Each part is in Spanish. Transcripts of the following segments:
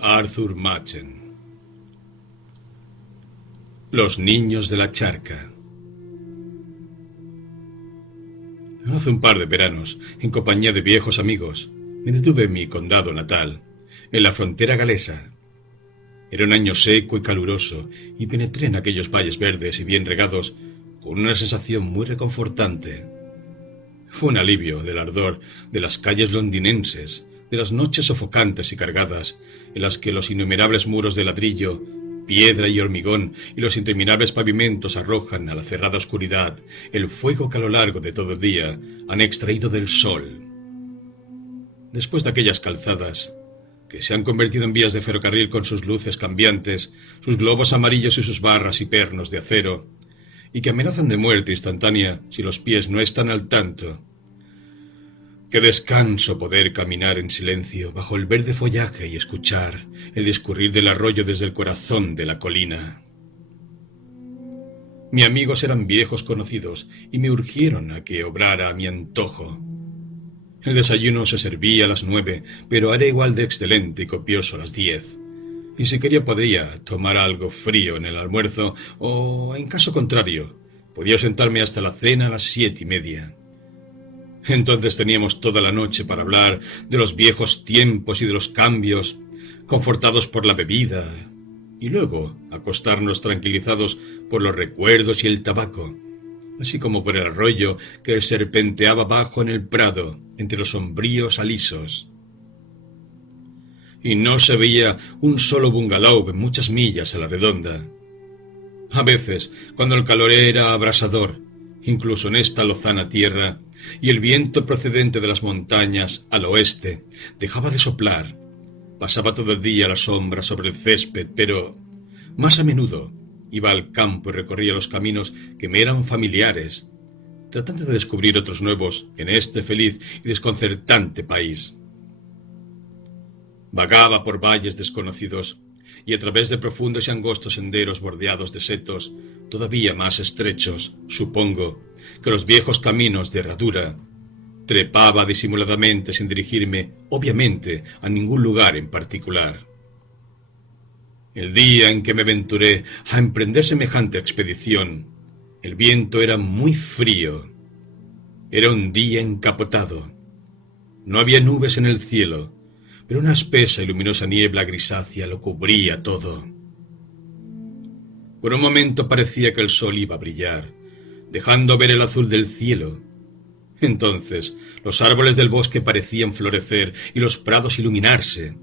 Arthur Machen. Los niños de la charca. Hace un par de veranos, en compañía de viejos amigos, me detuve en mi condado natal, en la frontera galesa. Era un año seco y caluroso, y penetré en aquellos valles verdes y bien regados con una sensación muy reconfortante. Fue un alivio del ardor de las calles londinenses, de las noches sofocantes y cargadas, en las que los innumerables muros de ladrillo, piedra y hormigón y los interminables pavimentos arrojan a la cerrada oscuridad el fuego que a lo largo de todo el día han extraído del sol. Después de aquellas calzadas, que se han convertido en vías de ferrocarril con sus luces cambiantes, sus globos amarillos y sus barras y pernos de acero, y que amenazan de muerte instantánea si los pies no están al tanto. Qué descanso poder caminar en silencio bajo el verde follaje y escuchar el discurrir del arroyo desde el corazón de la colina. Mis amigos eran viejos conocidos y me urgieron a que obrara a mi antojo. El desayuno se servía a las 9, pero era igual de excelente y copioso a las 10. Y si quería podía tomar algo frío en el almuerzo o, en caso contrario, podía sentarme hasta la cena a las 7:30. Entonces teníamos toda la noche para hablar de los viejos tiempos y de los cambios, confortados por la bebida, y luego acostarnos tranquilizados por los recuerdos y el tabaco, así como por el arroyo que serpenteaba abajo en el prado, entre los sombríos alisos. Y no se veía un solo bungalow en muchas millas a la redonda. A veces, cuando el calor era abrasador, incluso en esta lozana tierra, y el viento procedente de las montañas al oeste dejaba de soplar, pasaba todo el día a la sombra sobre el césped, pero más a menudo iba al campo y recorría los caminos que me eran familiares, tratando de descubrir otros nuevos en este feliz y desconcertante país. Vagaba por valles desconocidos y a través de profundos y angostos senderos bordeados de setos, todavía más estrechos, supongo, que los viejos caminos de herradura. Trepaba disimuladamente sin dirigirme, obviamente, a ningún lugar en particular. El día en que me aventuré a emprender semejante expedición, el viento era muy frío. Era un día encapotado. No había nubes en el cielo, pero una espesa y luminosa niebla grisácea lo cubría todo. Por un momento parecía que el sol iba a brillar, dejando ver el azul del cielo. Entonces los árboles del bosque parecían florecer y los prados iluminarse.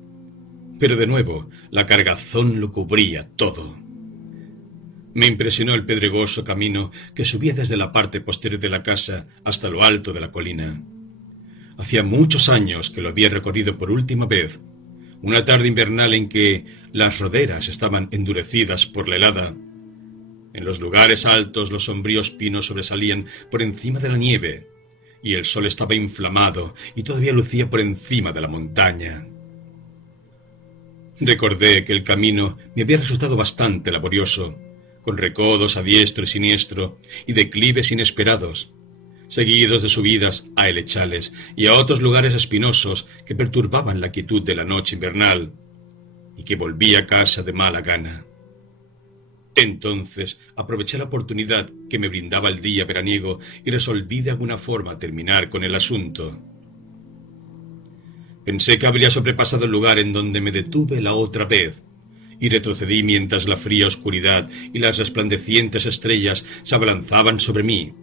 Pero de nuevo la cargazón lo cubría todo. Me impresionó el pedregoso camino que subía desde la parte posterior de la casa hasta lo alto de la colina. Hacía muchos años que lo había recorrido por última vez, una tarde invernal en que las roderas estaban endurecidas por la helada. En los lugares altos los sombríos pinos sobresalían por encima de la nieve, y el sol estaba inflamado y todavía lucía por encima de la montaña. Recordé que el camino me había resultado bastante laborioso, con recodos a diestro y siniestro y declives inesperados, seguidos de subidas a helechales y a otros lugares espinosos que perturbaban la quietud de la noche invernal, y que volví a casa de mala gana. Entonces aproveché la oportunidad que me brindaba el día veraniego y resolví de alguna forma terminar con el asunto. Pensé que habría sobrepasado el lugar en donde me detuve la otra vez, y retrocedí mientras la fría oscuridad y las resplandecientes estrellas se abalanzaban sobre mí.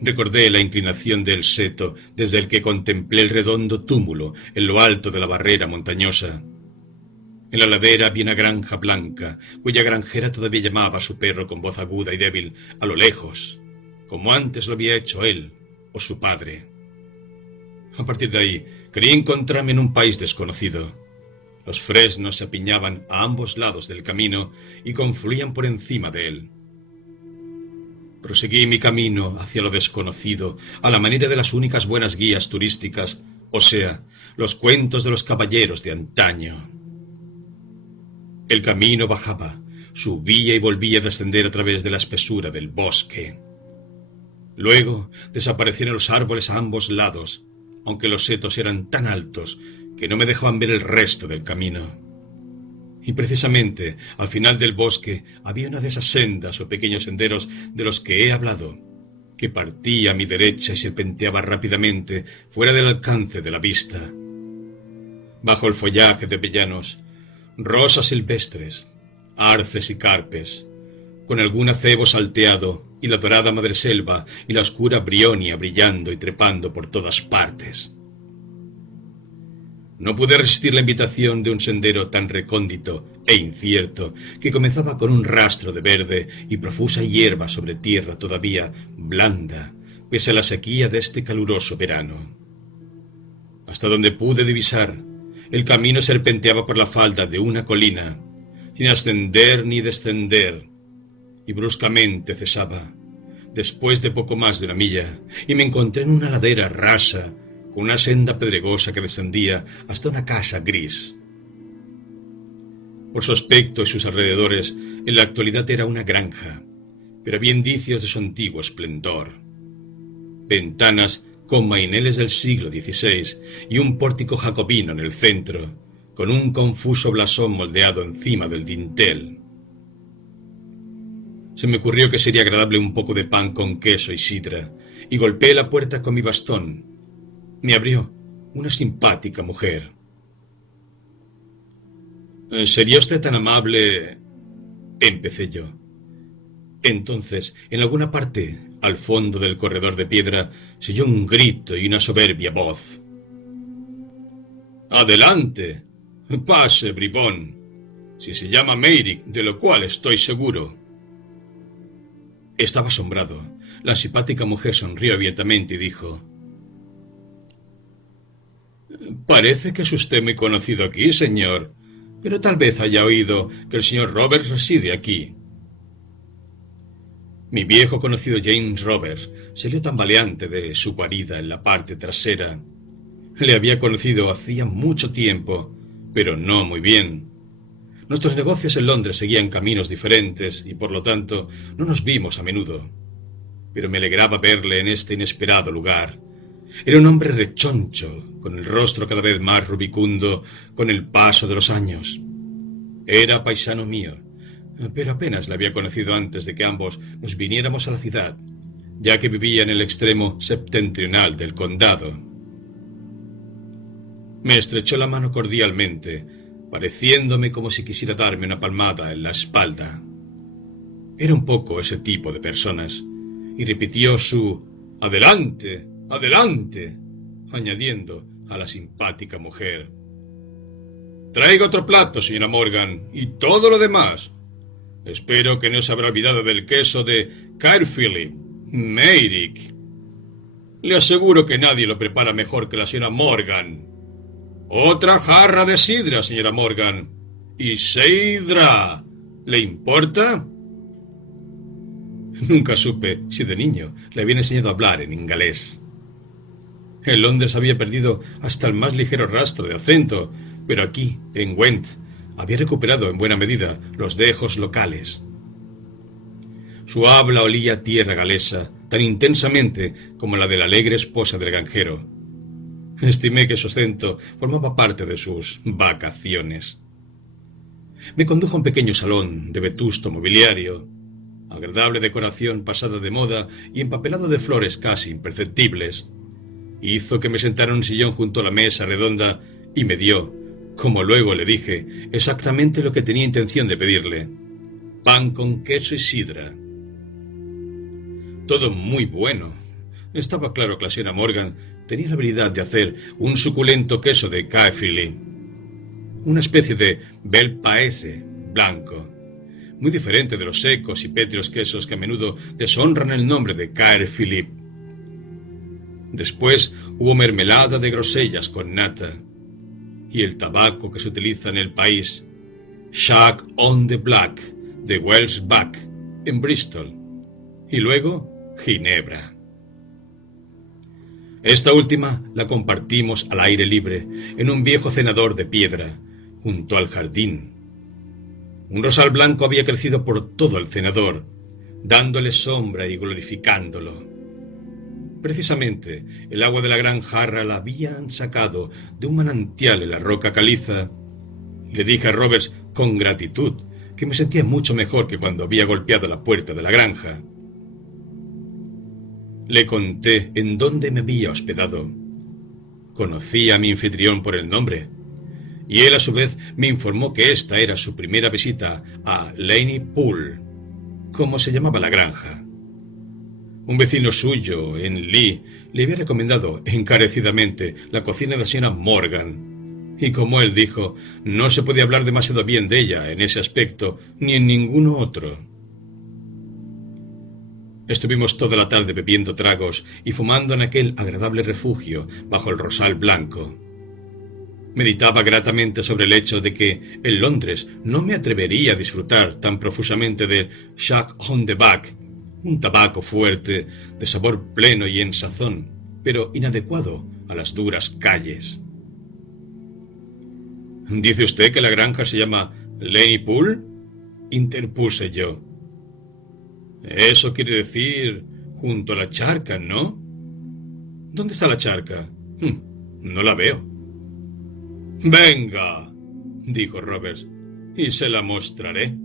Recordé la inclinación del seto desde el que contemplé el redondo túmulo en lo alto de la barrera montañosa. En la ladera había una granja blanca, cuya granjera todavía llamaba a su perro con voz aguda y débil a lo lejos, como antes lo había hecho él o su padre. A partir de ahí, creí encontrarme en un país desconocido. Los fresnos se apiñaban a ambos lados del camino y confluían por encima de él. Proseguí mi camino hacia lo desconocido, a la manera de las únicas buenas guías turísticas, o sea, los cuentos de los caballeros de antaño. El camino bajaba, subía y volvía a descender a través de la espesura del bosque. Luego desaparecieron los árboles a ambos lados, aunque los setos eran tan altos que no me dejaban ver el resto del camino. Y precisamente al final del bosque había una de esas sendas o pequeños senderos de los que he hablado, que partía a mi derecha y serpenteaba rápidamente fuera del alcance de la vista. Bajo el follaje de avellanos, rosas silvestres, arces y carpes, con algún acebo salteado y la dorada madreselva y la oscura brionia brillando y trepando por todas partes. No pude resistir la invitación de un sendero tan recóndito e incierto que comenzaba con un rastro de verde y profusa hierba sobre tierra todavía blanda, pese a la sequía de este caluroso verano. Hasta donde pude divisar, el camino serpenteaba por la falda de una colina, sin ascender ni descender, y bruscamente cesaba, después de poco más de una milla, y me encontré en una ladera rasa, con una senda pedregosa que descendía hasta una casa gris. Por su aspecto y sus alrededores, en la actualidad era una granja, pero había indicios de su antiguo esplendor. Ventanas con maineles del siglo XVI y un pórtico jacobino en el centro, con un confuso blasón moldeado encima del dintel. Se me ocurrió que sería agradable un poco de pan con queso y sidra, y golpeé la puerta con mi bastón. Me abrió una simpática mujer. «¿Sería usted tan amable?» empecé yo. Entonces, en alguna parte, al fondo del corredor de piedra, se oyó un grito y una soberbia voz. «¡Adelante! Pase, bribón, si se llama Meyrick, de lo cual estoy seguro». Estaba asombrado. La simpática mujer sonrió abiertamente y dijo: «Parece que es usted muy conocido aquí, señor, pero tal vez haya oído que el señor Roberts reside aquí». Mi viejo conocido James Roberts salió tambaleante de su guarida en la parte trasera. Le había conocido hacía mucho tiempo, pero no muy bien. Nuestros negocios en Londres seguían caminos diferentes y por lo tanto no nos vimos a menudo. Pero me alegraba verle en este inesperado lugar. Era un hombre rechoncho, con el rostro cada vez más rubicundo con el paso de los años. Era paisano mío, pero apenas le había conocido antes de que ambos nos viniéramos a la ciudad, ya que vivía en el extremo septentrional del condado. Me estrechó la mano cordialmente, pareciéndome como si quisiera darme una palmada en la espalda. Era un poco ese tipo de personas, y repitió su «¡Adelante! ¡Adelante!», añadiendo a la simpática mujer: «Traiga otro plato, señora Morgan, y todo lo demás. Espero que no se habrá olvidado del queso de Caerphilly, Meyrick. Le aseguro que nadie lo prepara mejor que la señora Morgan. Otra jarra de sidra, señora Morgan. Y sidra, ¿le importa?». Nunca supe si de niño le habían enseñado a hablar en inglés. En Londres había perdido hasta el más ligero rastro de acento, pero aquí, en Gwent, había recuperado en buena medida los dejos locales. Su habla olía a tierra galesa tan intensamente como la de la alegre esposa del granjero. Estimé que su acento formaba parte de sus vacaciones. Me condujo a un pequeño salón de vetusto mobiliario, agradable decoración pasada de moda y empapelado de flores casi imperceptibles. Hizo que me sentara en un sillón junto a la mesa redonda y me dio, como luego le dije, exactamente lo que tenía intención de pedirle: pan con queso y sidra. Todo muy bueno. Estaba claro que la señora Morgan tenía la habilidad de hacer un suculento queso de Caerphilly, una especie de bel paese blanco, muy diferente de los secos y pétreos quesos que a menudo deshonran el nombre de Caerphilly. Después hubo mermelada de grosellas con nata, y el tabaco que se utiliza en el país, Shag on the Black, de Wells Back, en Bristol, y luego ginebra. Esta última la compartimos al aire libre, en un viejo cenador de piedra, junto al jardín. Un rosal blanco había crecido por todo el cenador, dándole sombra y glorificándolo. Precisamente, el agua de la gran jarra la habían sacado de un manantial en la roca caliza, y le dije a Roberts con gratitud, que me sentía mucho mejor que cuando había golpeado la puerta de la granja. Le conté en dónde me había hospedado. Conocí a mi anfitrión por el nombre, y él a su vez me informó que esta era su primera visita a Laney Pool, como se llamaba la granja. Un vecino suyo, en Lee, le había recomendado encarecidamente la cocina de la señora Morgan, y como él dijo, no se podía hablar demasiado bien de ella en ese aspecto ni en ninguno otro. Estuvimos toda la tarde bebiendo tragos y fumando en aquel agradable refugio bajo el rosal blanco. Meditaba gratamente sobre el hecho de que en Londres no me atrevería a disfrutar tan profusamente del Shag on the Back, un tabaco fuerte, de sabor pleno y en sazón, pero inadecuado a las duras calles. ¿Dice usted que la granja se llama Laney Pool?, interpuse yo. Eso quiere decir junto a la charca, ¿no? ¿Dónde está la charca? No la veo. Venga, dijo Roberts, y se la mostraré.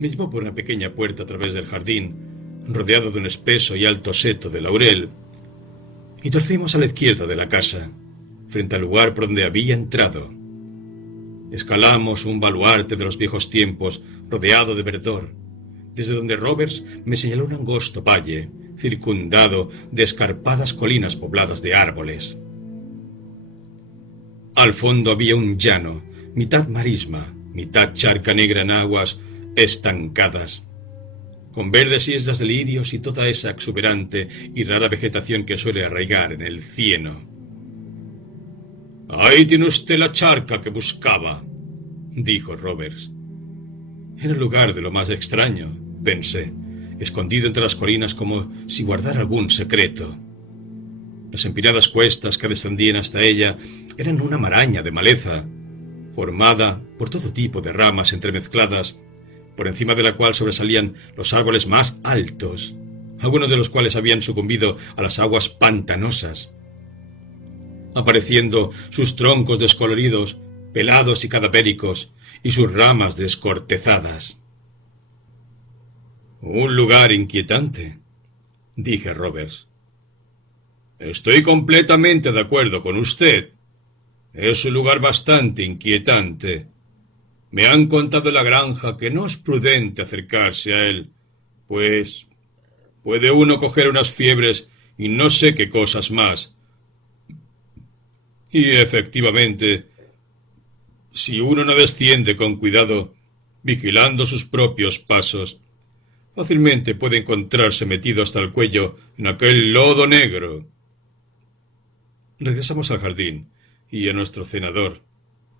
Me llevó por una pequeña puerta a través del jardín, rodeado de un espeso y alto seto de laurel, y torcimos a la izquierda de la casa, frente al lugar por donde había entrado. Escalamos un baluarte de los viejos tiempos, rodeado de verdor, desde donde Roberts me señaló un angosto valle, circundado de escarpadas colinas pobladas de árboles. Al fondo había un llano, mitad marisma, mitad charca negra en aguas estancadas, con verdes islas de lirios y toda esa exuberante y rara vegetación que suele arraigar en el cieno. «Ahí tiene usted la charca que buscaba», dijo Roberts. Era un lugar de lo más extraño, pensé, escondido entre las colinas como si guardara algún secreto. Las empinadas cuestas que descendían hasta ella eran una maraña de maleza, formada por todo tipo de ramas entremezcladas, por encima de la cual sobresalían los árboles más altos, algunos de los cuales habían sucumbido a las aguas pantanosas, apareciendo sus troncos descoloridos, pelados y cadavéricos, y sus ramas descortezadas. «Un lugar inquietante», dije Roberts. «Estoy completamente de acuerdo con usted. Es un lugar bastante inquietante. Me han contado en la granja que no es prudente acercarse a él, pues puede uno coger unas fiebres y no sé qué cosas más. Y efectivamente, si uno no desciende con cuidado, vigilando sus propios pasos, fácilmente puede encontrarse metido hasta el cuello en aquel lodo negro». Regresamos al jardín y a nuestro cenador,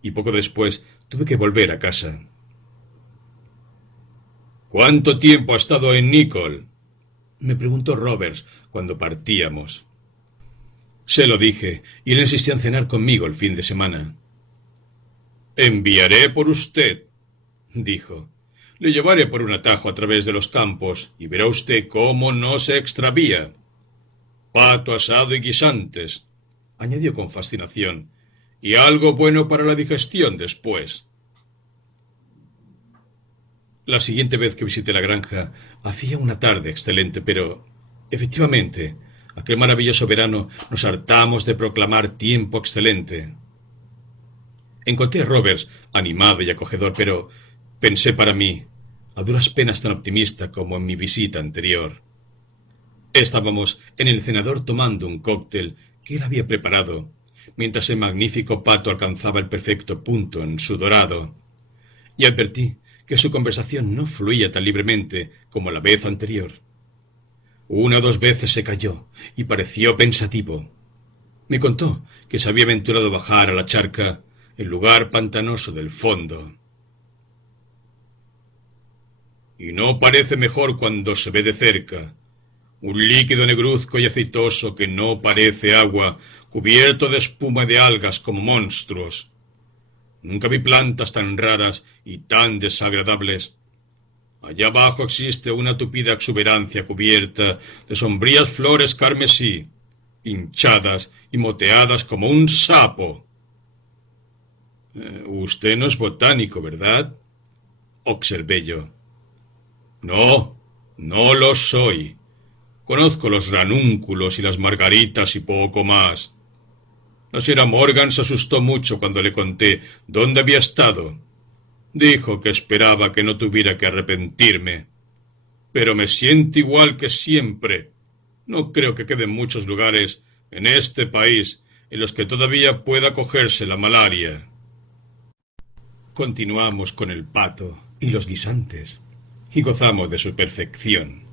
y poco después tuve que volver a casa. «¿Cuánto tiempo ha estado en Nicol?», me preguntó Roberts cuando partíamos. Se lo dije, y él insistió en cenar conmigo el fin de semana. «Enviaré por usted», dijo. «Le llevaré por un atajo a través de los campos, y verá usted cómo no se extravía. Pato asado y guisantes», añadió con fascinación, «y algo bueno para la digestión después». La siguiente vez que visité la granja, hacía una tarde excelente, pero, efectivamente, aquel maravilloso verano nos hartamos de proclamar tiempo excelente. Encontré a Roberts animado y acogedor, pero pensé para mí, a duras penas tan optimista como en mi visita anterior. Estábamos en el cenador tomando un cóctel que él había preparado, mientras el magnífico pato alcanzaba el perfecto punto en su dorado, y advertí que su conversación no fluía tan libremente como la vez anterior. Una o dos veces se calló y pareció pensativo. Me contó que se había aventurado a bajar a la charca, el lugar pantanoso del fondo. «Y no parece mejor cuando se ve de cerca. Un líquido negruzco y aceitoso que no parece agua, cubierto de espuma y de algas como monstruos. Nunca vi plantas tan raras y tan desagradables. Allá abajo existe una tupida exuberancia cubierta de sombrías flores carmesí, hinchadas y moteadas como un sapo». Usted no es botánico, ¿verdad? Observé yo. No, no lo soy. Conozco los ranúnculos y las margaritas y poco más. La señora Morgan se asustó mucho cuando le conté dónde había estado. Dijo que esperaba que no tuviera que arrepentirme. Pero me siento igual que siempre. No creo que queden muchos lugares en este país en los que todavía pueda cogerse la malaria. Continuamos con el pato y los guisantes, y gozamos de su perfección.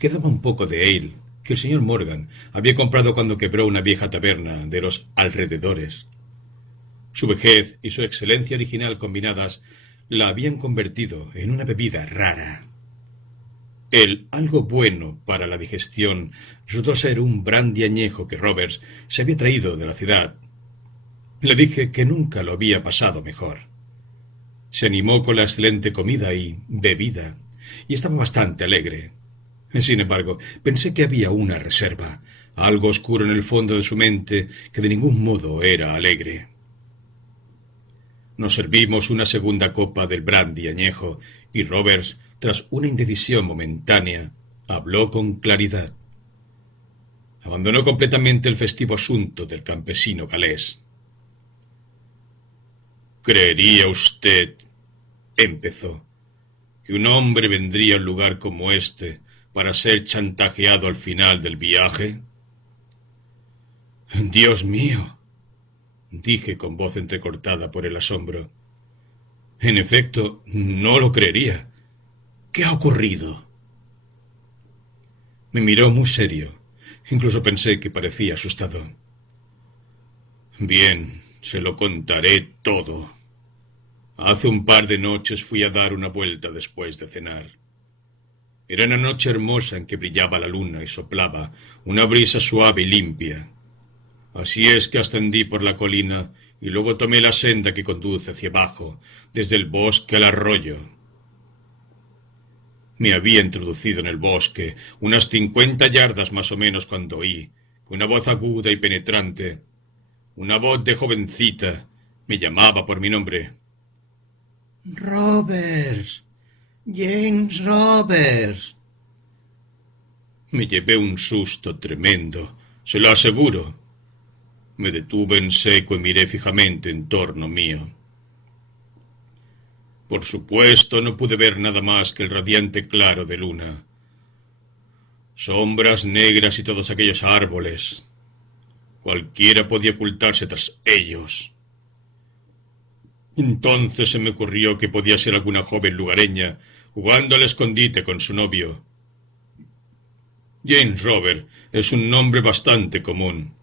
Quedaba un poco de ale que el señor Morgan había comprado cuando quebró una vieja taberna de los alrededores. Su vejez y su excelencia original combinadas la habían convertido en una bebida rara. El algo bueno para la digestión resultó ser un brandy añejo que Roberts se había traído de la ciudad. Le dije que nunca lo había pasado mejor. Se animó con la excelente comida y bebida, y estaba bastante alegre. Sin embargo, pensé que había una reserva, algo oscuro en el fondo de su mente que de ningún modo era alegre. Nos servimos una segunda copa del brandy añejo, y Roberts, tras una indecisión momentánea, habló con claridad. Abandonó completamente el festivo asunto del campesino galés. ¿Creería usted, empezó, que un hombre vendría a un lugar como este para ser chantajeado al final del viaje? Dios mío, dije con voz entrecortada por el asombro. En efecto, no lo creería. ¿Qué ha ocurrido? Me miró muy serio. Incluso pensé que parecía asustado. Bien, se lo contaré todo. Hace un par de noches fui a dar una vuelta después de cenar. Era una noche hermosa en que brillaba la luna y soplaba una brisa suave y limpia. Así es que ascendí por la colina y luego tomé la senda que conduce hacia abajo, desde el bosque al arroyo. Me había introducido en el bosque unas 50 yardas más o menos cuando oí que una voz aguda y penetrante, una voz de jovencita, me llamaba por mi nombre. «Roberts, James Roberts». Me llevé un susto tremendo, se lo aseguro. Me detuve en seco y miré fijamente en torno mío. Por supuesto, no pude ver nada más que el radiante claro de luna. Sombras negras y todos aquellos árboles. Cualquiera podía ocultarse tras ellos. Entonces se me ocurrió que podía ser alguna joven lugareña jugando al escondite con su novio. James Robert es un nombre bastante común,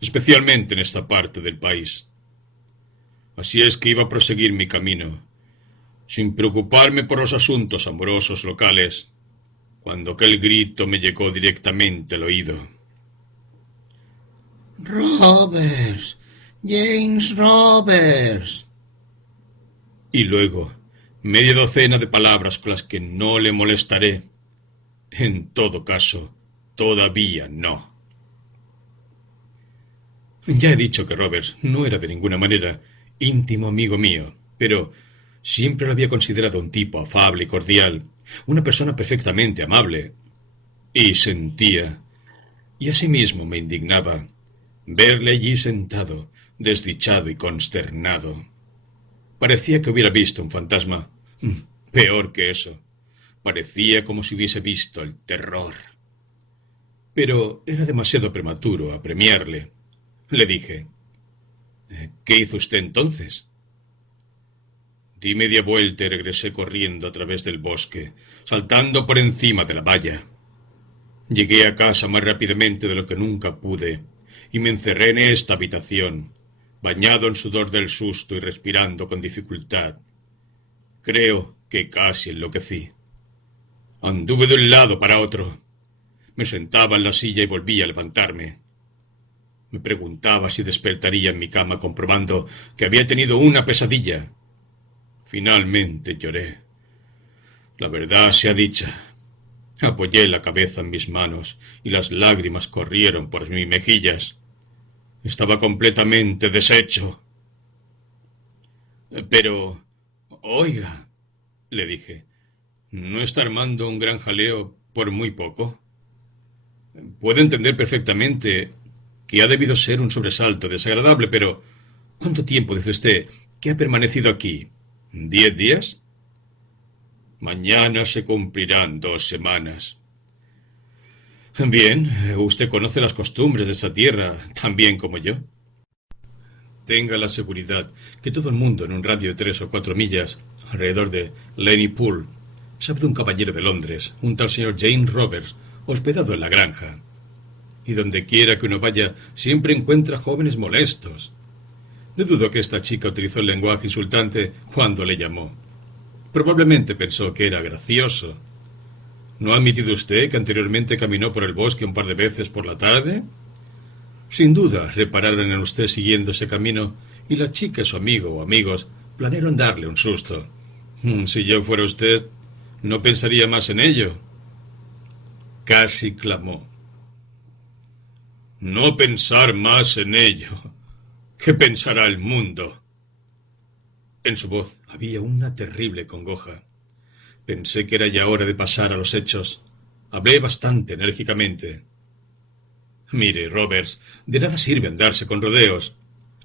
especialmente en esta parte del país. Así es que iba a proseguir mi camino, sin preocuparme por los asuntos amorosos locales, cuando aquel grito me llegó directamente al oído. «Roberts, James Roberts». Y luego, media docena de palabras con las que no le molestaré. En todo caso, todavía no. Ya he dicho que Roberts no era de ninguna manera íntimo amigo mío, pero siempre lo había considerado un tipo afable y cordial, una persona perfectamente amable. Y sentía, y asimismo me indignaba, verle allí sentado, desdichado y consternado. Parecía que hubiera visto un fantasma. Peor que eso. Parecía como si hubiese visto el terror. Pero era demasiado prematuro apremiarle. Le dije, «¿Qué hizo usted entonces?» Di media vuelta y regresé corriendo a través del bosque, saltando por encima de la valla. Llegué a casa más rápidamente de lo que nunca pude, y me encerré en esta habitación, bañado en sudor del susto y respirando con dificultad. Creo que casi enloquecí. Anduve de un lado para otro. Me sentaba en la silla y volvía a levantarme. Me preguntaba si despertaría en mi cama comprobando que había tenido una pesadilla. Finalmente lloré. La verdad sea dicha. Apoyé la cabeza en mis manos y las lágrimas corrieron por mis mejillas. Estaba completamente deshecho. Pero, oiga, le dije, ¿no está armando un gran jaleo por muy poco? Puedo entender perfectamente que ha debido ser un sobresalto desagradable, pero ¿cuánto tiempo dice usted que ha permanecido aquí? ¿10 días? Mañana se cumplirán 2 semanas. Bien, usted conoce las costumbres de esa tierra tan bien como yo. Tenga la seguridad que todo el mundo en un radio de 3 o 4 millas alrededor de Lenny Pool sabe de un caballero de Londres, un tal señor James Roberts, hospedado en la granja. Y donde quiera que uno vaya, siempre encuentra jóvenes molestos. No dudo que esta chica utilizó el lenguaje insultante cuando le llamó. Probablemente pensó que era gracioso. ¿No ha admitido usted que anteriormente caminó por el bosque un par de veces por la tarde? Sin duda, repararon en usted siguiendo ese camino y la chica y su amigo o amigos planearon darle un susto. Si yo fuera usted, no pensaría más en ello. Casi clamó. No pensar más en ello. ¿Qué pensará el mundo? En su voz había una terrible congoja. Pensé que era ya hora de pasar a los hechos. Hablé bastante enérgicamente. Mire, Roberts, de nada sirve andarse con rodeos.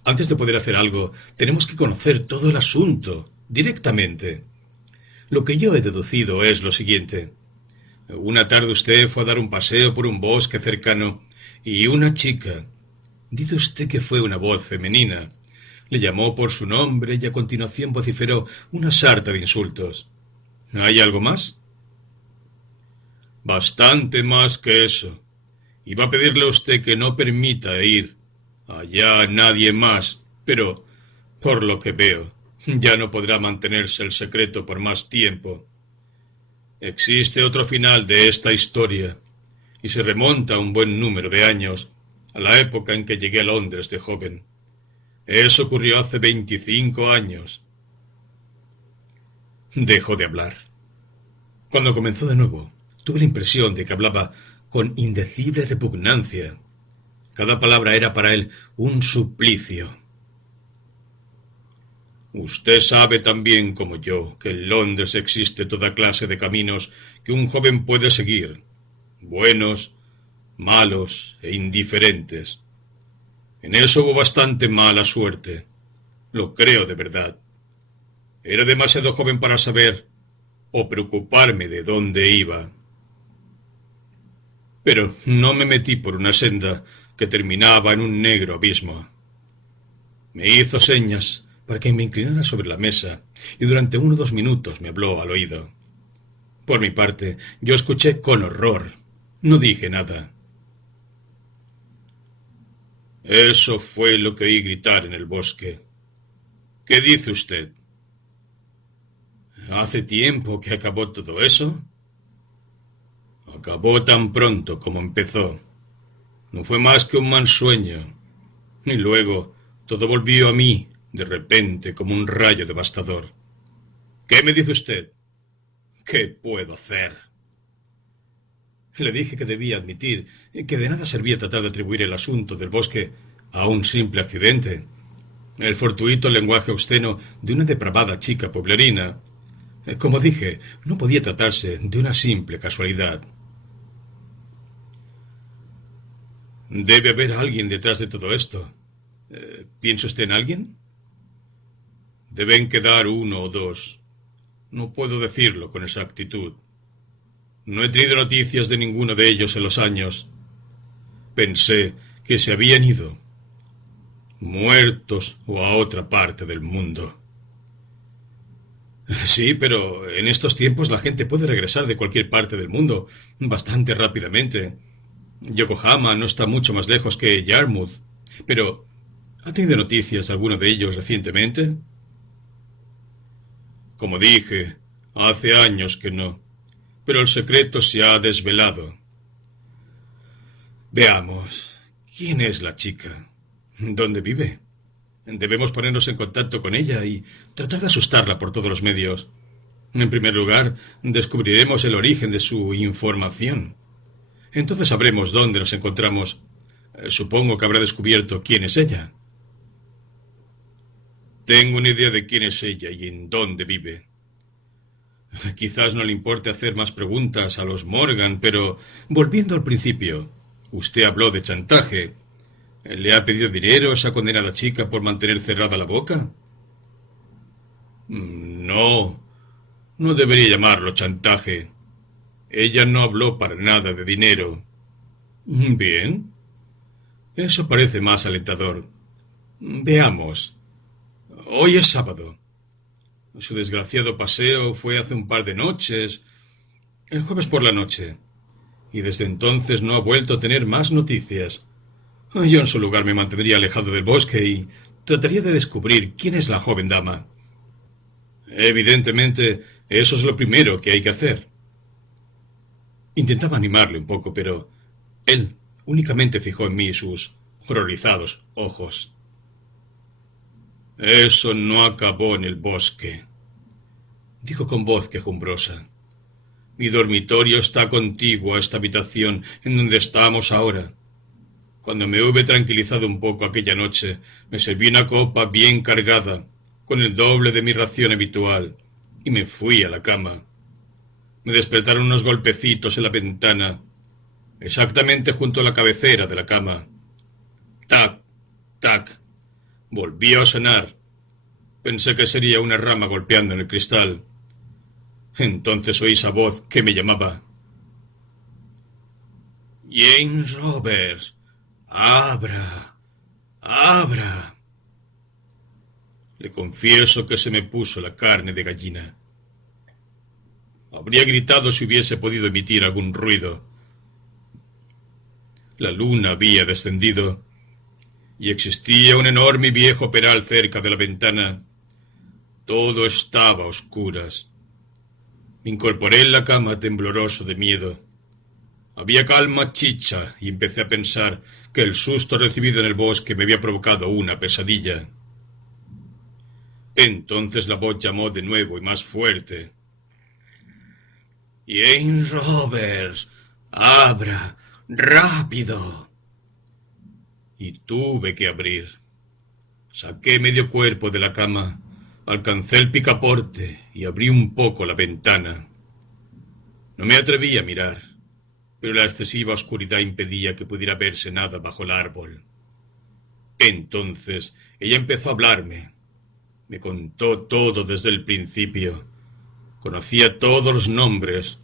Antes de poder hacer algo, tenemos que conocer todo el asunto, directamente. Lo que yo he deducido es lo siguiente. Una tarde usted fue a dar un paseo por un bosque cercano y una chica, dice usted que fue una voz femenina, le llamó por su nombre y a continuación vociferó una sarta de insultos. ¿Hay algo más? Bastante más que eso. Iba a pedirle a usted que no permita ir allá a nadie más, pero, por lo que veo, ya no podrá mantenerse el secreto por más tiempo. Existe otro final de esta historia, y se remonta a un buen número de años, a la época en que llegué a Londres de joven. Eso ocurrió hace 25 años. Dejó de hablar. Cuando comenzó de nuevo, tuve la impresión de que hablaba con indecible repugnancia. Cada palabra era para él un suplicio. Usted sabe tan bien como yo que en Londres existe toda clase de caminos que un joven puede seguir, buenos, malos e indiferentes. En eso hubo bastante mala suerte. Lo creo de verdad. Era demasiado joven para saber o preocuparme de dónde iba. Pero no me metí por una senda que terminaba en un negro abismo. Me hizo señas para que me inclinara sobre la mesa y durante 1 o 2 minutos me habló al oído. Por mi parte, yo escuché con horror. No dije nada. Eso fue lo que oí gritar en el bosque. ¿Qué dice usted? ¿Hace tiempo que acabó todo eso? Acabó tan pronto como empezó. No fue más que un mal sueño. Y luego todo volvió a mí, de repente, como un rayo devastador. ¿Qué me dice usted? ¿Qué puedo hacer? Le dije que debía admitir que de nada servía tratar de atribuir el asunto del bosque a un simple accidente. El fortuito lenguaje obsceno de una depravada chica pueblerina. Como dije, no podía tratarse de una simple casualidad. Debe haber alguien detrás de todo esto. ¿Piensa usted en alguien? Deben quedar 1 o 2. No puedo decirlo con exactitud. No he tenido noticias de ninguno de ellos en los años. Pensé que se habían ido, muertos o a otra parte del mundo. Sí, pero en estos tiempos la gente puede regresar de cualquier parte del mundo bastante rápidamente. Yokohama no está mucho más lejos que Yarmouth. Pero, ¿ha tenido noticias de alguno de ellos recientemente? Como dije, hace años que no. Pero el secreto se ha desvelado. Veamos, ¿quién es la chica? ¿Dónde vive? Debemos ponernos en contacto con ella y tratar de asustarla por todos los medios. En primer lugar, descubriremos el origen de su información. Entonces sabremos dónde nos encontramos. Supongo que habrá descubierto quién es ella. Tengo una idea de quién es ella y en dónde vive. Quizás no le importe hacer más preguntas a los Morgan, pero volviendo al principio, usted habló de chantaje. ¿Le ha pedido dinero a esa condenada chica por mantener cerrada la boca? No, no debería llamarlo chantaje. Ella no habló para nada de dinero. Bien, eso parece más alentador. Veamos. Hoy es sábado. Su desgraciado paseo fue hace un par de noches, el jueves por la noche, y desde entonces no ha vuelto a tener más noticias. Yo en su lugar me mantendría alejado del bosque y trataría de descubrir quién es la joven dama. Evidentemente, eso es lo primero que hay que hacer. Intentaba animarle un poco, pero él únicamente fijó en mí sus horrorizados ojos. Eso no acabó en el bosque, dijo con voz quejumbrosa. Mi dormitorio está contiguo a esta habitación en donde estamos ahora. Cuando me hube tranquilizado un poco aquella noche, me serví una copa bien cargada, con el doble de mi ración habitual, y me fui a la cama. Me despertaron unos golpecitos en la ventana, exactamente junto a la cabecera de la cama. Tac, tac. Volvió a sonar. Pensé que sería una rama golpeando en el cristal. Entonces oí esa voz que me llamaba. James Roberts, abra, abra. Le confieso que se me puso la carne de gallina. Habría gritado si hubiese podido emitir algún ruido. La luna había descendido y existía un enorme y viejo peral cerca de la ventana. Todo estaba a oscuras. Me incorporé en la cama tembloroso de miedo. Había calma chicha y empecé a pensar que el susto recibido en el bosque me había provocado una pesadilla. Entonces la voz llamó de nuevo y más fuerte. James Roberts, abra, rápido. Y tuve que abrir. Saqué medio cuerpo de la cama, alcancé el picaporte y abrí un poco la ventana. No me atreví a mirar, pero la excesiva oscuridad impedía que pudiera verse nada bajo el árbol. Entonces ella empezó a hablarme. Me contó todo desde el principio. Conocía todos los nombres.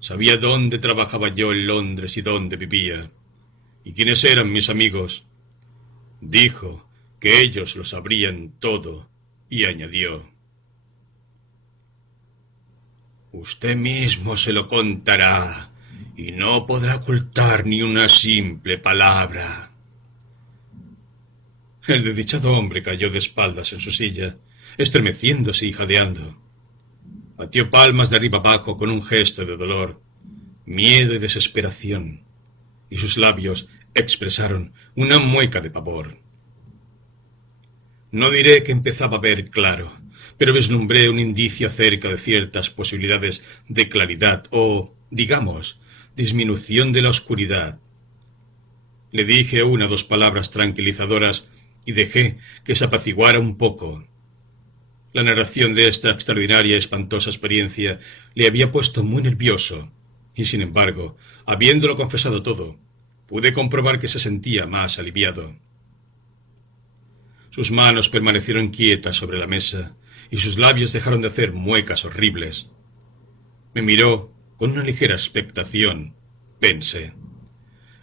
Sabía dónde trabajaba yo en Londres y dónde vivía. Y quiénes eran mis amigos. Dijo que ellos lo sabrían todo y añadió: Usted mismo se lo contará y no podrá ocultar ni una simple palabra. El desdichado hombre cayó de espaldas en su silla, estremeciéndose y jadeando. Batió palmas de arriba abajo con un gesto de dolor, miedo y desesperación, y sus labios expresaron una mueca de pavor. No diré que empezaba a ver claro, pero vislumbré un indicio acerca de ciertas posibilidades de claridad o, digamos, disminución de la oscuridad. Le dije una o dos palabras tranquilizadoras y dejé que se apaciguara un poco. La narración de esta extraordinaria y espantosa experiencia le había puesto muy nervioso, y sin embargo, habiéndolo confesado todo, pude comprobar que se sentía más aliviado. Sus manos permanecieron quietas sobre la mesa, y sus labios dejaron de hacer muecas horribles. Me miró con una ligera expectación, pensé,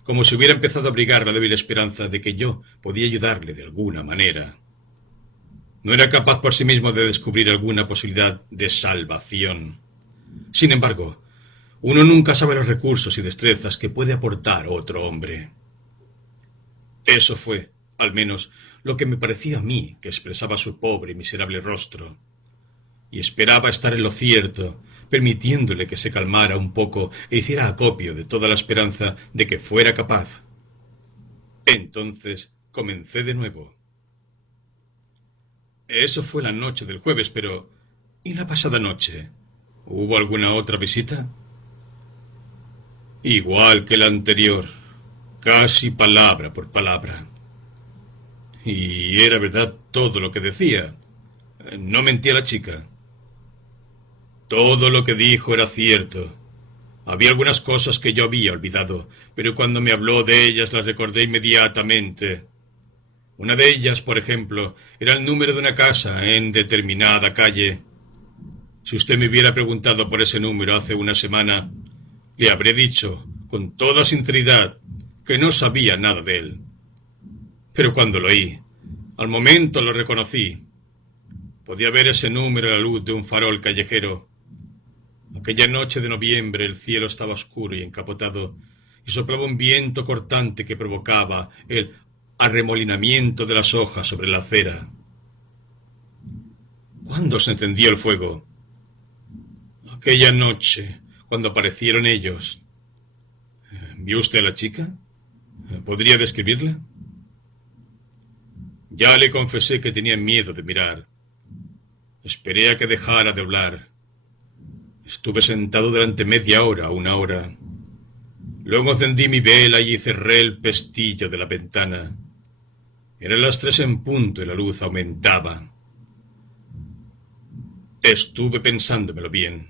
como si hubiera empezado a abrigar la débil esperanza de que yo podía ayudarle de alguna manera. No era capaz por sí mismo de descubrir alguna posibilidad de salvación. Sin embargo, uno nunca sabe los recursos y destrezas que puede aportar otro hombre. Eso fue, al menos, lo que me parecía a mí que expresaba su pobre y miserable rostro. Y esperaba estar en lo cierto, permitiéndole que se calmara un poco e hiciera acopio de toda la esperanza de que fuera capaz. Entonces comencé de nuevo. Eso fue la noche del jueves, pero ¿y la pasada noche? ¿Hubo alguna otra visita? Igual que la anterior, casi palabra por palabra. Y era verdad todo lo que decía. No mentía la chica. Todo lo que dijo era cierto. Había algunas cosas que yo había olvidado, pero cuando me habló de ellas las recordé inmediatamente. Una de ellas, por ejemplo, era el número de una casa en determinada calle. Si usted me hubiera preguntado por ese número hace una semana, le habré dicho, con toda sinceridad, que no sabía nada de él. Pero cuando lo oí, al momento lo reconocí. Podía ver ese número a la luz de un farol callejero. Aquella noche de noviembre el cielo estaba oscuro y encapotado, y soplaba un viento cortante que provocaba el arremolinamiento de las hojas sobre la acera. ¿Cuándo se encendió el fuego? Aquella noche, cuando aparecieron ellos. ¿Vio usted a la chica? ¿Podría describirla? Ya le confesé que tenía miedo de mirar. Esperé a que dejara de hablar. Estuve sentado durante media hora, una hora. Luego encendí mi vela y cerré el pestillo de la ventana. Eran las 3 en punto y la luz aumentaba. Estuve pensándomelo bien.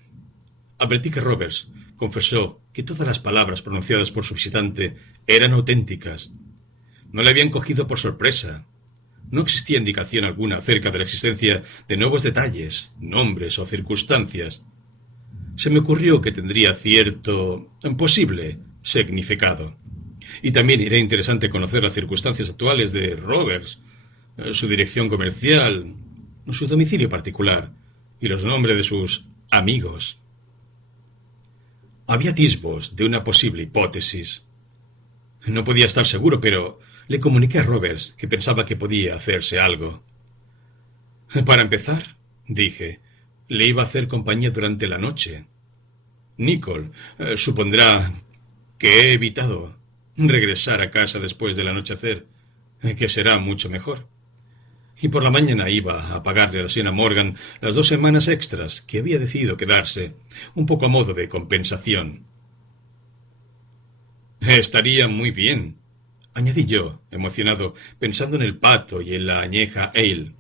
Advertí que Roberts confesó que todas las palabras pronunciadas por su visitante eran auténticas. No le habían cogido por sorpresa. No existía indicación alguna acerca de la existencia de nuevos detalles, nombres o circunstancias. Se me ocurrió que tendría cierto posible significado. Y también era interesante conocer las circunstancias actuales de Roberts, su dirección comercial, su domicilio particular y los nombres de sus amigos. Había atisbos de una posible hipótesis. No podía estar seguro, pero le comuniqué a Roberts que pensaba que podía hacerse algo. Para empezar, dije, le iba a hacer compañía durante la noche. Nicole supondrá que he evitado regresar a casa después del anochecer, que será mucho mejor. Y por la mañana iba a pagarle a la señora Morgan las 2 semanas extras que había decidido quedarse, un poco a modo de compensación. Estaría muy bien, añadí yo, emocionado, pensando en el pato y en la añeja ale.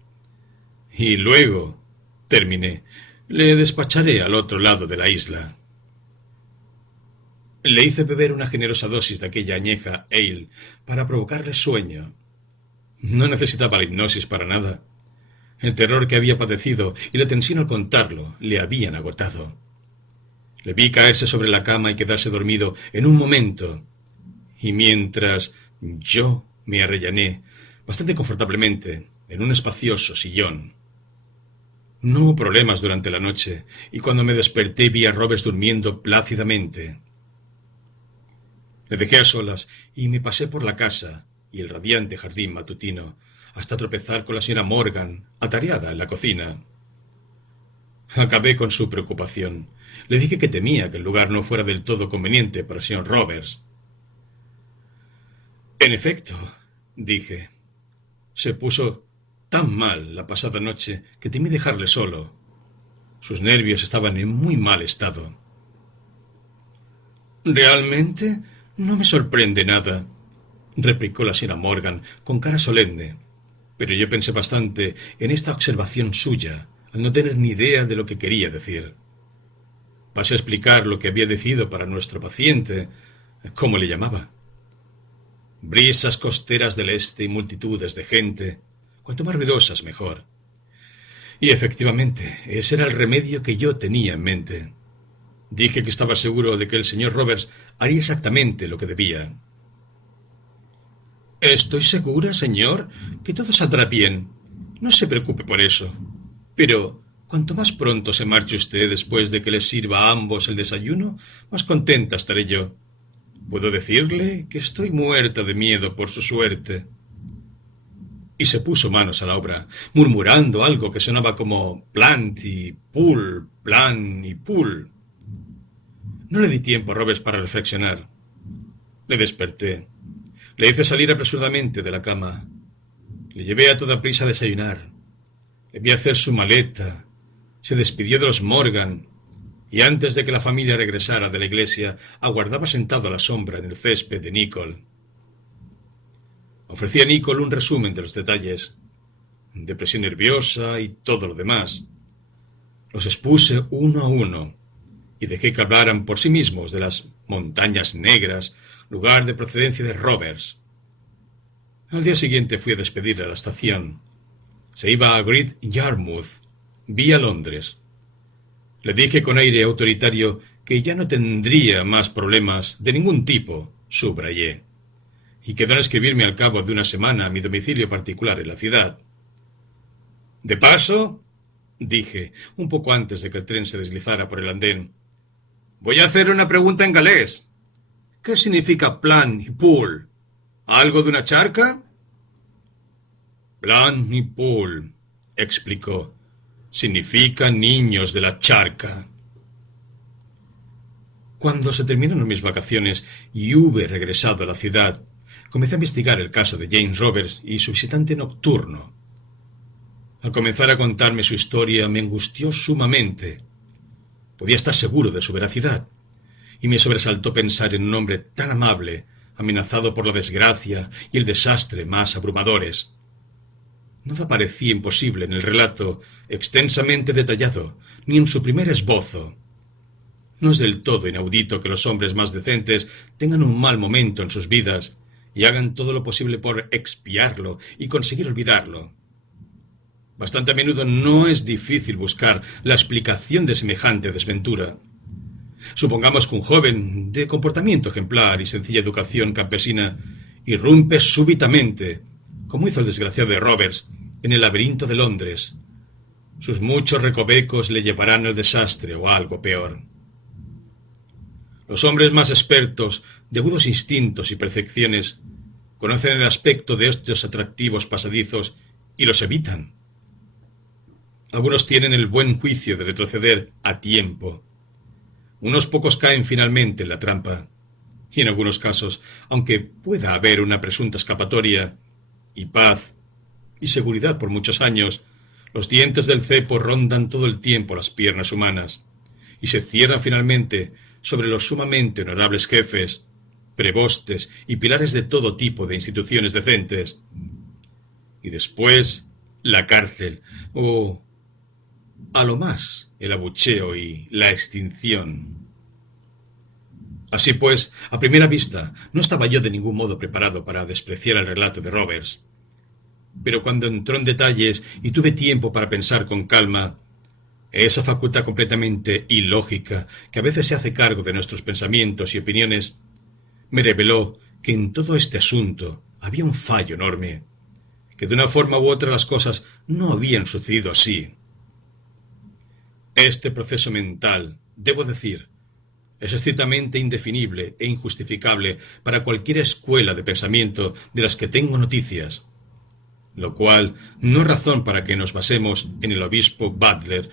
Y luego, terminé, le despacharé al otro lado de la isla. Le hice beber una generosa dosis de aquella añeja ale para provocarle sueño. No necesitaba la hipnosis para nada. El terror que había padecido y la tensión al contarlo le habían agotado. Le vi caerse sobre la cama y quedarse dormido en un momento, y mientras yo me arrellané bastante confortablemente en un espacioso sillón. No hubo problemas durante la noche, y cuando me desperté vi a Roberts durmiendo plácidamente. Le dejé a solas y me pasé por la casa y el radiante jardín matutino, hasta tropezar con la señora Morgan, atareada en la cocina. Acabé con su preocupación. Le dije que temía que el lugar no fuera del todo conveniente para el señor Roberts. En efecto, dije, se puso tan mal la pasada noche que temí dejarle solo. Sus nervios estaban en muy mal estado. Realmente no me sorprende nada, replicó la señora Morgan con cara solemne, pero yo pensé bastante en esta observación suya, al no tener ni idea de lo que quería decir. Pasé a explicar lo que había decidido para nuestro paciente, ¿cómo le llamaba? Brisas costeras del este y multitudes de gente, cuanto más ruidosas mejor. Y efectivamente, ese era el remedio que yo tenía en mente. Dije que estaba seguro de que el señor Roberts haría exactamente lo que debía. Estoy segura, señor, que todo saldrá bien. No se preocupe por eso. Pero cuanto más pronto se marche usted después de que les sirva a ambos el desayuno, más contenta estaré yo. Puedo decirle que estoy muerta de miedo por su suerte. Y se puso manos a la obra, murmurando algo que sonaba como plant y pull, plan y pull. No le di tiempo a Roberts para reflexionar. Le desperté. Le hice salir apresuradamente de la cama. Le llevé a toda prisa a desayunar. Le vi hacer su maleta. Se despidió de los Morgan. Y antes de que la familia regresara de la iglesia, aguardaba sentado a la sombra en el césped de Nicole. Ofrecí a Nicole un resumen de los detalles. depresión nerviosa y todo lo demás. Los expuse uno a uno y dejé que hablaran por sí mismos de las montañas negras, lugar de procedencia de Roberts. Al día siguiente fui a despedir a la estación. Se iba a Great Yarmouth, vía Londres. Le dije con aire autoritario que ya no tendría más problemas de ningún tipo, subrayé, y quedó en escribirme al cabo de una semana a mi domicilio particular en la ciudad. De paso, dije, un poco antes de que el tren se deslizara por el andén, voy a hacer una pregunta en galés. ¿Qué significa plan y pool? ¿Algo de una charca? Plan y pool, explicó, significa niños de la charca. Cuando se terminaron mis vacaciones y hube regresado a la ciudad, comencé a investigar el caso de James Roberts y su visitante nocturno. Al comenzar a contarme su historia me angustió sumamente. Podía estar seguro de su veracidad, y me sobresaltó pensar en un hombre tan amable, amenazado por la desgracia y el desastre más abrumadores. Nada parecía imposible en el relato extensamente detallado, ni en su primer esbozo. No es del todo inaudito que los hombres más decentes tengan un mal momento en sus vidas y hagan todo lo posible por expiarlo y conseguir olvidarlo. Bastante a menudo no es difícil buscar la explicación de semejante desventura. Supongamos que un joven de comportamiento ejemplar y sencilla educación campesina irrumpe súbitamente, como hizo el desgraciado de Roberts, en el laberinto de Londres. Sus muchos recovecos le llevarán al desastre o a algo peor. Los hombres más expertos, de agudos instintos y percepciones, conocen el aspecto de estos atractivos pasadizos y los evitan. Algunos tienen el buen juicio de retroceder a tiempo. Unos pocos caen finalmente en la trampa, y en algunos casos, aunque pueda haber una presunta escapatoria, y paz, y seguridad por muchos años, los dientes del cepo rondan todo el tiempo las piernas humanas, y se cierran finalmente sobre los sumamente honorables jefes, prebostes y pilares de todo tipo de instituciones decentes. Y después, la cárcel, o a lo más el abucheo y la extinción. Así pues, a primera vista, no estaba yo de ningún modo preparado para despreciar el relato de Roberts. Pero cuando entró en detalles y tuve tiempo para pensar con calma, esa facultad completamente ilógica que a veces se hace cargo de nuestros pensamientos y opiniones, me reveló que en todo este asunto había un fallo enorme, que de una forma u otra las cosas no habían sucedido así. Este proceso mental, debo decir, es estrictamente indefinible e injustificable para cualquier escuela de pensamiento de las que tengo noticias, lo cual no es razón para que nos basemos en el obispo Butler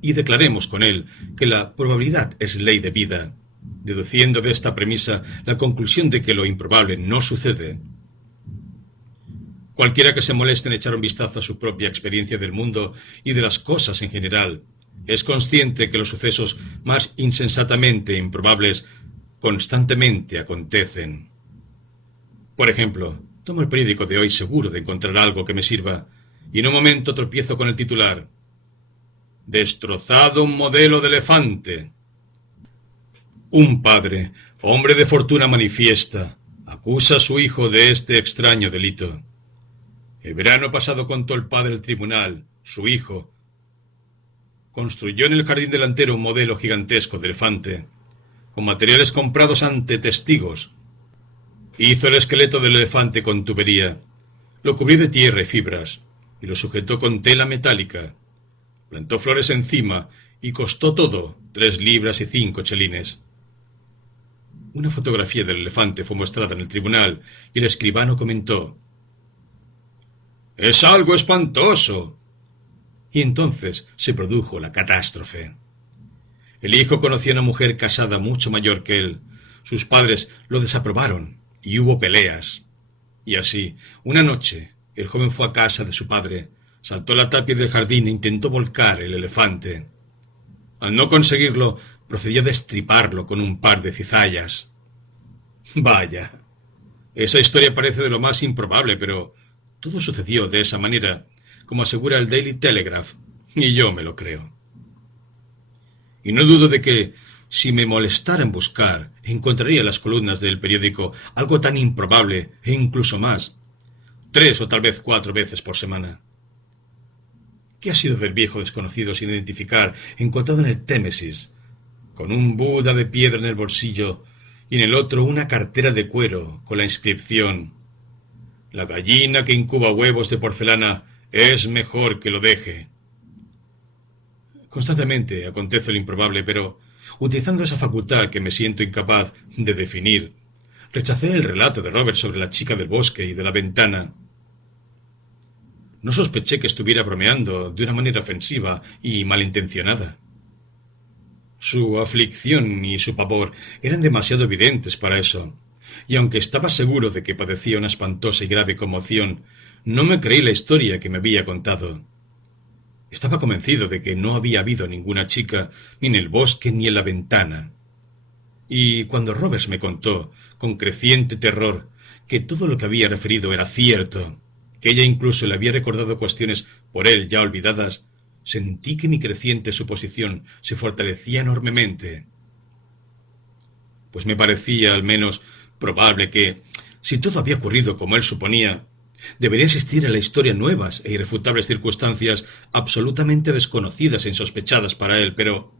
y declaremos con él que la probabilidad es ley de vida, deduciendo de esta premisa la conclusión de que lo improbable no sucede. Cualquiera que se moleste en echar un vistazo a su propia experiencia del mundo y de las cosas en general, es consciente que los sucesos más insensatamente improbables constantemente acontecen. Por ejemplo, tomo el periódico de hoy seguro de encontrar algo que me sirva, y en un momento tropiezo con el titular: «Destrozado un modelo de elefante». Un padre, hombre de fortuna manifiesta, acusa a su hijo de este extraño delito. El verano pasado contó el padre al tribunal, su hijo construyó en el jardín delantero un modelo gigantesco de elefante, con materiales comprados ante testigos. Hizo el esqueleto del elefante con tubería, lo cubrió de tierra y fibras, y lo sujetó con tela metálica. Plantó flores encima, y costó todo 3 libras y 5 chelines. Una fotografía del elefante fue mostrada en el tribunal, y el escribano comentó: «Es algo espantoso». Y entonces se produjo la catástrofe. El hijo conocía a una mujer casada mucho mayor que él. Sus padres lo desaprobaron y hubo peleas. Y así, una noche, el joven fue a casa de su padre, saltó la tapia del jardín e intentó volcar el elefante. Al no conseguirlo, procedió a destriparlo con un par de cizallas. Vaya, esa historia parece de lo más improbable, pero todo sucedió de esa manera, como asegura el Daily Telegraph, y yo me lo creo. Y no dudo de que, si me molestara en buscar, encontraría en las columnas del periódico algo tan improbable e incluso más, 3 o tal vez 4 veces por semana. ¿Qué ha sido del viejo desconocido sin identificar, encontrado en el Támesis, con un Buda de piedra en el bolsillo y en el otro una cartera de cuero con la inscripción: «La gallina que incuba huevos de porcelana es mejor que lo deje»? Constantemente acontece lo improbable, pero, utilizando esa facultad que me siento incapaz de definir, rechacé el relato de Robert sobre la chica del bosque y de la ventana. No sospeché que estuviera bromeando de una manera ofensiva y malintencionada. Su aflicción y su pavor eran demasiado evidentes para eso, y aunque estaba seguro de que padecía una espantosa y grave conmoción, no me creí la historia que me había contado. Estaba convencido de que no había habido ninguna chica, ni en el bosque ni en la ventana. Y cuando Roberts me contó, con creciente terror, que todo lo que había referido era cierto, que ella incluso le había recordado cuestiones por él ya olvidadas, sentí que mi creciente suposición se fortalecía enormemente. Pues me parecía, al menos, probable que, si todo había ocurrido como él suponía, debería existir en la historia nuevas e irrefutables circunstancias absolutamente desconocidas e insospechadas para él, pero,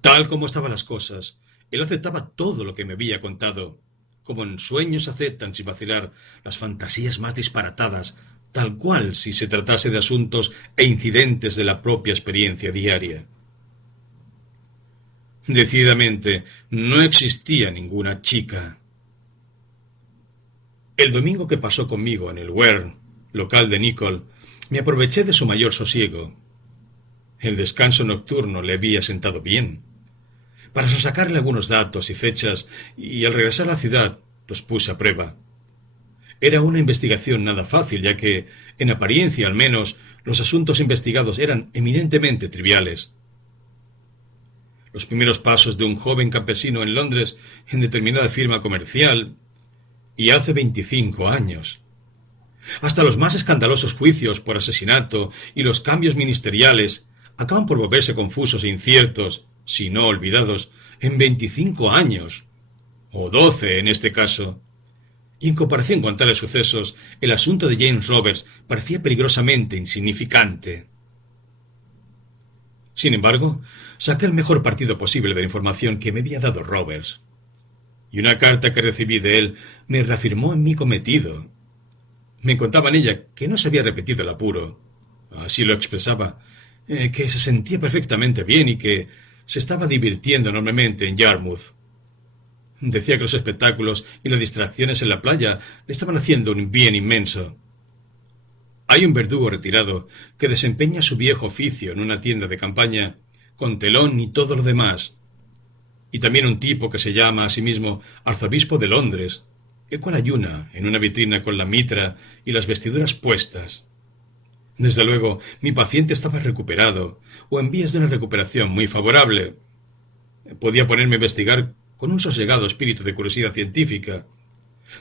tal como estaban las cosas, él aceptaba todo lo que me había contado, como en sueños aceptan sin vacilar las fantasías más disparatadas, tal cual si se tratase de asuntos e incidentes de la propia experiencia diaria. Decididamente, no existía ninguna chica. El domingo que pasó conmigo en el Wern, local de Nicol, me aproveché de su mayor sosiego. El descanso nocturno le había sentado bien. Para sosacarle algunos datos y fechas, y al regresar a la ciudad los puse a prueba. Era una investigación nada fácil, ya que, en apariencia al menos, los asuntos investigados eran eminentemente triviales. Los primeros pasos de un joven campesino en Londres en determinada firma comercial, y hace 25 años. Hasta los más escandalosos juicios por asesinato y los cambios ministeriales acaban por volverse confusos e inciertos, si no olvidados, en 25 años, o 12 en este caso. Y en comparación con tales sucesos, el asunto de James Roberts parecía peligrosamente insignificante. Sin embargo, saqué el mejor partido posible de la información que me había dado Roberts, y una carta que recibí de él me reafirmó en mi cometido. Me contaba en ella que no se había repetido el apuro, así lo expresaba, que se sentía perfectamente bien y que se estaba divirtiendo enormemente en Yarmouth. Decía que los espectáculos y las distracciones en la playa le estaban haciendo un bien inmenso. Hay un verdugo retirado que desempeña su viejo oficio en una tienda de campaña, con telón y todo lo demás, y también un tipo que se llama a sí mismo arzobispo de Londres, el cual ayuna en una vitrina con la mitra y las vestiduras puestas. Desde luego, mi paciente estaba recuperado, o en vías de una recuperación muy favorable. Podía ponerme a investigar con un sosegado espíritu de curiosidad científica,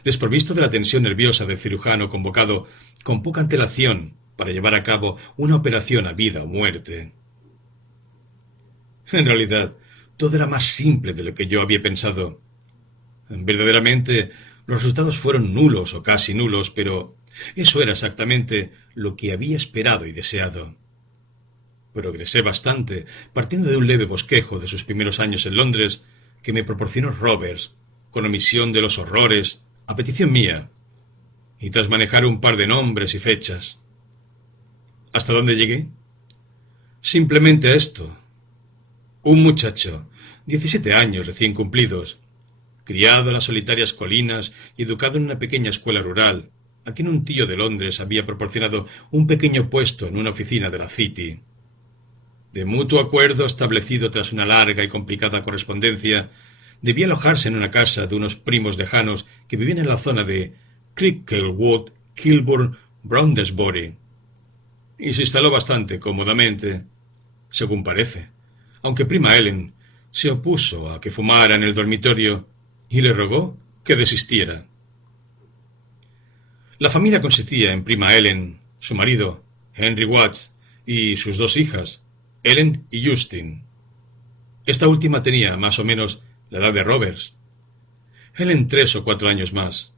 desprovisto de la tensión nerviosa del cirujano convocado con poca antelación para llevar a cabo una operación a vida o muerte. En realidad, todo era más simple de lo que yo había pensado. Verdaderamente, los resultados fueron nulos o casi nulos, pero eso era exactamente lo que había esperado y deseado. Progresé bastante, partiendo de un leve bosquejo de sus primeros años en Londres que me proporcionó Roberts, con omisión de los horrores, a petición mía, y tras manejar un par de nombres y fechas. ¿Hasta dónde llegué? Simplemente a esto. Un muchacho, 17 años recién cumplidos, criado en las solitarias colinas y educado en una pequeña escuela rural, a quien un tío de Londres había proporcionado un pequeño puesto en una oficina de la City. De mutuo acuerdo establecido tras una larga y complicada correspondencia, debía alojarse en una casa de unos primos lejanos que vivían en la zona de Cricklewood, Kilburn, Brondesbury, y se instaló bastante cómodamente, según parece, aunque prima Ellen se opuso a que fumara en el dormitorio y le rogó que desistiera. La familia consistía en prima Ellen, su marido, Henry Watts, y sus dos hijas, Ellen y Justine. Esta última tenía más o menos la edad de Roberts. Ellen 3 o 4 años más.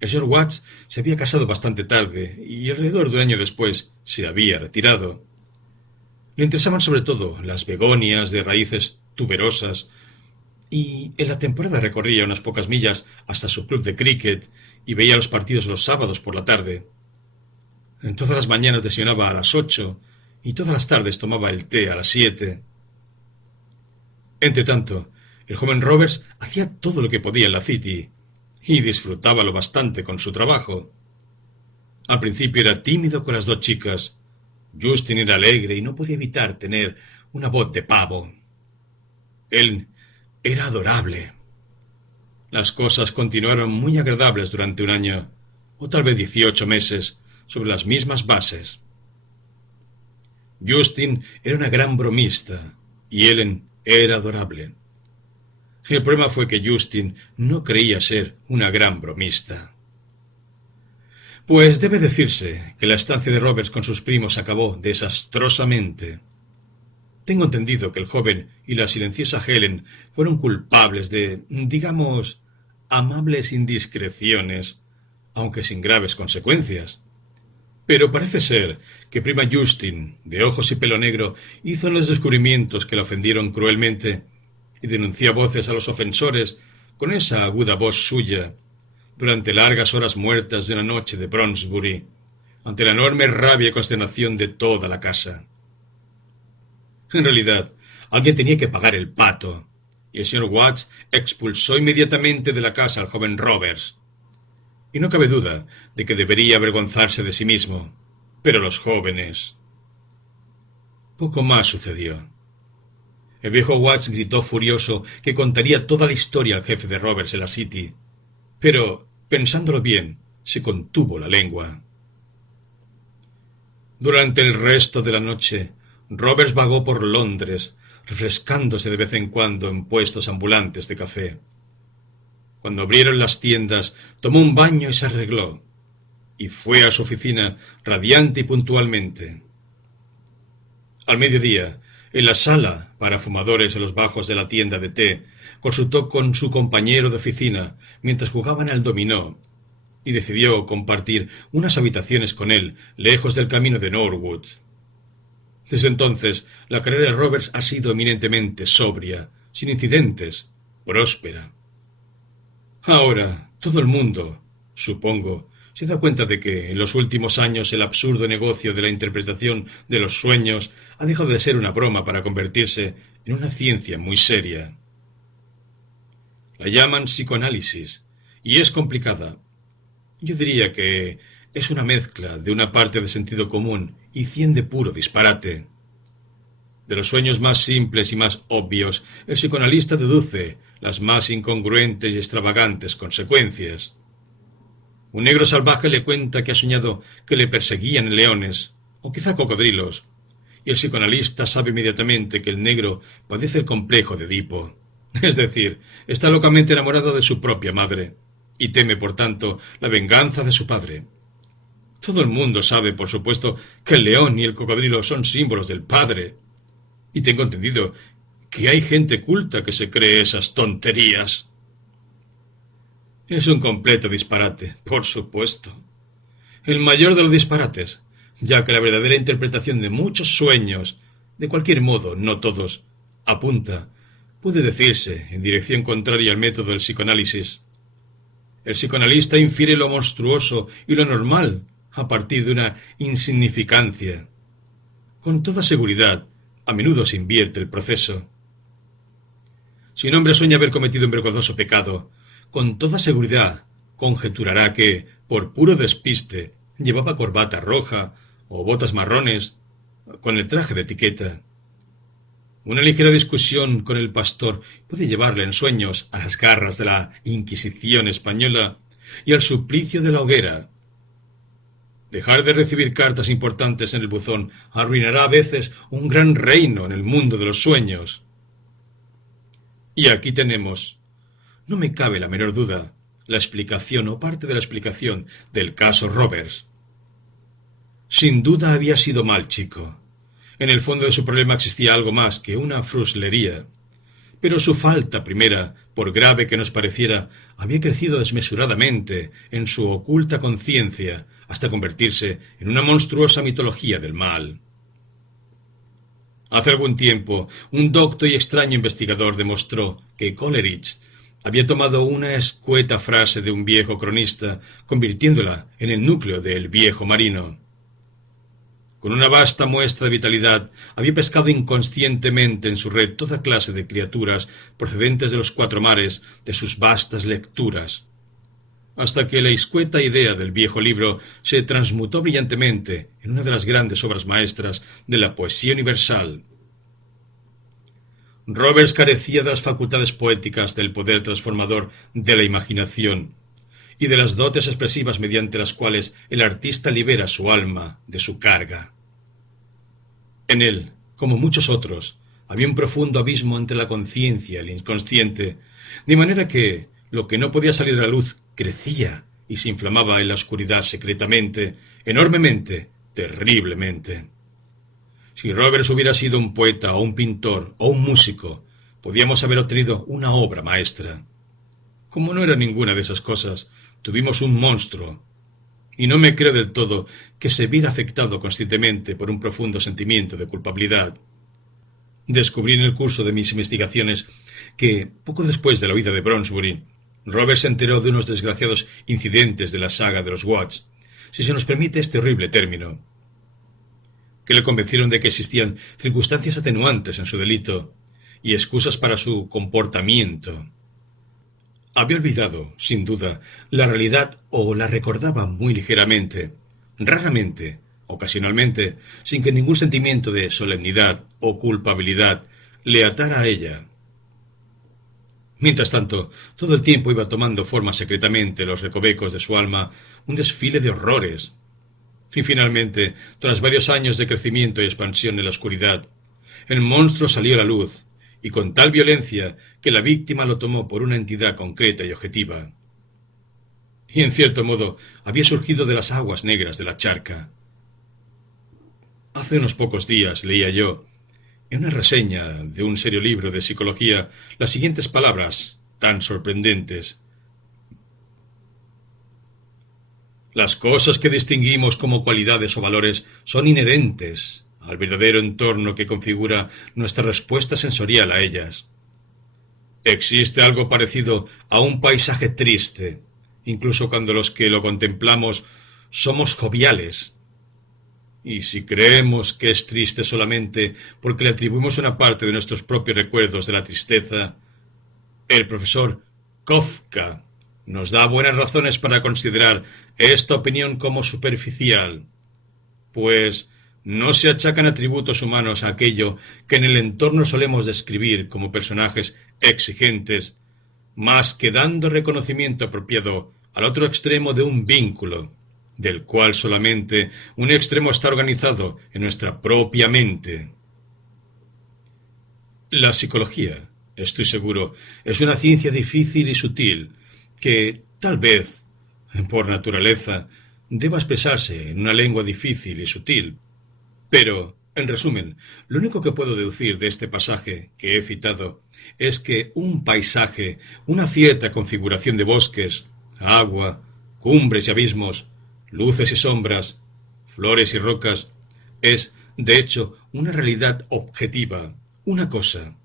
El señor Watts se había casado bastante tarde y alrededor de un año después se había retirado. Le interesaban sobre todo las begonias de raíces tuberosas y en la temporada recorría unas pocas millas hasta su club de cricket y veía los partidos los sábados por la tarde. En todas las mañanas desayunaba a las 8 y todas las tardes tomaba el té a las 7. Entretanto, el joven Roberts hacía todo lo que podía en la City y disfrutábalo bastante con su trabajo. Al principio era tímido con las dos chicas. Justine era alegre y no podía evitar tener una voz de pavo. Él era adorable. Las cosas continuaron muy agradables durante un año, o tal vez 18 meses, sobre las mismas bases. Justine era una gran bromista, y Ellen era adorable. El problema fue que Justine no creía ser una gran bromista. Pues debe decirse que la estancia de Roberts con sus primos acabó desastrosamente. Tengo entendido que el joven y la silenciosa Helen fueron culpables de, digamos, amables indiscreciones, aunque sin graves consecuencias. Pero parece ser que prima Justine, de ojos y pelo negro, hizo los descubrimientos que la ofendieron cruelmente y denunció a voces a los ofensores con esa aguda voz suya durante largas horas muertas de una noche de Bronsbury, ante la enorme rabia y consternación de toda la casa. En realidad, alguien tenía que pagar el pato, y el señor Watts expulsó inmediatamente de la casa al joven Roberts. Y no cabe duda de que debería avergonzarse de sí mismo, pero los jóvenes... Poco más sucedió. El viejo Watts gritó furioso que contaría toda la historia al jefe de Roberts en la City, pero, pensándolo bien, se contuvo la lengua. Durante el resto de la noche, Roberts vagó por Londres, refrescándose de vez en cuando en puestos ambulantes de café. Cuando abrieron las tiendas, tomó un baño y se arregló, y fue a su oficina radiante y puntualmente. Al mediodía, en la sala para fumadores en los bajos de la tienda de té, consultó con su compañero de oficina mientras jugaban al dominó, y decidió compartir unas habitaciones con él lejos del camino de Norwood. Desde entonces, la carrera de Roberts ha sido eminentemente sobria, sin incidentes, próspera. Ahora, todo el mundo, supongo, se da cuenta de que, en los últimos años, el absurdo negocio de la interpretación de los sueños ha dejado de ser una broma para convertirse en una ciencia muy seria. La llaman psicoanálisis, y es complicada. Yo diría que es una mezcla de una parte de sentido común y 100 de puro disparate. De los sueños más simples y más obvios, el psicoanalista deduce las más incongruentes y extravagantes consecuencias. Un negro salvaje le cuenta que ha soñado que le perseguían leones, o quizá cocodrilos, y el psicoanalista sabe inmediatamente que el negro padece el complejo de Edipo, es decir, está locamente enamorado de su propia madre, y teme, por tanto, la venganza de su padre. Todo el mundo sabe, por supuesto, que el león y el cocodrilo son símbolos del padre, y tengo entendido que hay gente culta que se cree esas tonterías. Es un completo disparate, por supuesto. El mayor de los disparates, ya que la verdadera interpretación de muchos sueños, de cualquier modo, no todos, apunta, puede decirse, en dirección contraria al método del psicoanálisis. El psicoanalista infiere lo monstruoso y lo normal a partir de una insignificancia. Con toda seguridad, a menudo se invierte el proceso. Si un hombre sueña haber cometido un vergonzoso pecado, con toda seguridad conjeturará que, por puro despiste, llevaba corbata roja o botas marrones, con el traje de etiqueta. Una ligera discusión con el pastor puede llevarle en sueños a las garras de la Inquisición española y al suplicio de la hoguera. Dejar de recibir cartas importantes en el buzón arruinará a veces un gran reino en el mundo de los sueños. Y aquí tenemos, no me cabe la menor duda, la explicación o parte de la explicación del caso Roberts. Sin duda había sido mal chico. En el fondo de su problema existía algo más que una fruslería. Pero su falta primera, por grave que nos pareciera, había crecido desmesuradamente en su oculta conciencia hasta convertirse en una monstruosa mitología del mal. Hace algún tiempo, un docto y extraño investigador demostró que Coleridge había tomado una escueta frase de un viejo cronista, convirtiéndola en el núcleo del viejo marino. Con una vasta muestra de vitalidad, había pescado inconscientemente en su red toda clase de criaturas procedentes de los cuatro mares de sus vastas lecturas, hasta que la escueta idea del viejo libro se transmutó brillantemente en una de las grandes obras maestras de la poesía universal. Roberts carecía de las facultades poéticas del poder transformador de la imaginación y de las dotes expresivas mediante las cuales el artista libera su alma de su carga. En él, como muchos otros, había un profundo abismo entre la conciencia y el inconsciente, de manera que lo que no podía salir a la luz crecía y se inflamaba en la oscuridad secretamente, enormemente, terriblemente. Si Roberts hubiera sido un poeta o un pintor o un músico, podíamos haber obtenido una obra maestra. Como no era ninguna de esas cosas, tuvimos un monstruo, y no me creo del todo que se viera afectado conscientemente por un profundo sentimiento de culpabilidad. Descubrí en el curso de mis investigaciones que, poco después de la huida de Brownsbury, Roberts se enteró de unos desgraciados incidentes de la saga de los Watts, si se nos permite este horrible término, que le convencieron de que existían circunstancias atenuantes en su delito y excusas para su comportamiento. Había olvidado, sin duda, la realidad o la recordaba muy ligeramente, raramente, ocasionalmente, sin que ningún sentimiento de solemnidad o culpabilidad le atara a ella. Mientras tanto, todo el tiempo iba tomando forma secretamente en los recovecos de su alma un desfile de horrores. Y finalmente, tras varios años de crecimiento y expansión en la oscuridad, el monstruo salió a la luz, y con tal violencia que la víctima lo tomó por una entidad concreta y objetiva. Y en cierto modo había surgido de las aguas negras de la charca. Hace unos pocos días leía yo, en una reseña de un serio libro de psicología, las siguientes palabras tan sorprendentes. Las cosas que distinguimos como cualidades o valores son inherentes al verdadero entorno que configura nuestra respuesta sensorial a ellas. Existe algo parecido a un paisaje triste, incluso cuando los que lo contemplamos somos joviales. Y si creemos que es triste solamente porque le atribuimos una parte de nuestros propios recuerdos de la tristeza, el profesor Kafka nos da buenas razones para considerar esta opinión como superficial, pues no se achacan atributos humanos a aquello que en el entorno solemos describir como personajes exigentes, más que dando reconocimiento apropiado al otro extremo de un vínculo, del cual solamente un extremo está organizado en nuestra propia mente. La psicología, estoy seguro, es una ciencia difícil y sutil, que, tal vez, por naturaleza, deba expresarse en una lengua difícil y sutil. Pero, en resumen, lo único que puedo deducir de este pasaje que he citado es que un paisaje, una cierta configuración de bosques, agua, cumbres y abismos, luces y sombras, flores y rocas, es, de hecho, una realidad objetiva, una cosa.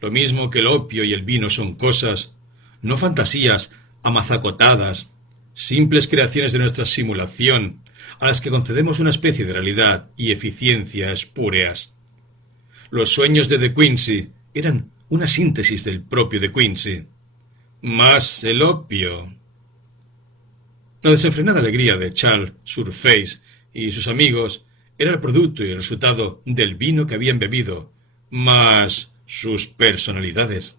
Lo mismo que el opio y el vino son cosas, no fantasías amazacotadas, simples creaciones de nuestra simulación, a las que concedemos una especie de realidad y eficiencia espúreas. Los sueños de De Quincey eran una síntesis del propio De Quincey, más el opio. La desenfrenada alegría de Charles Surface y sus amigos era el producto y el resultado del vino que habían bebido, más sus personalidades.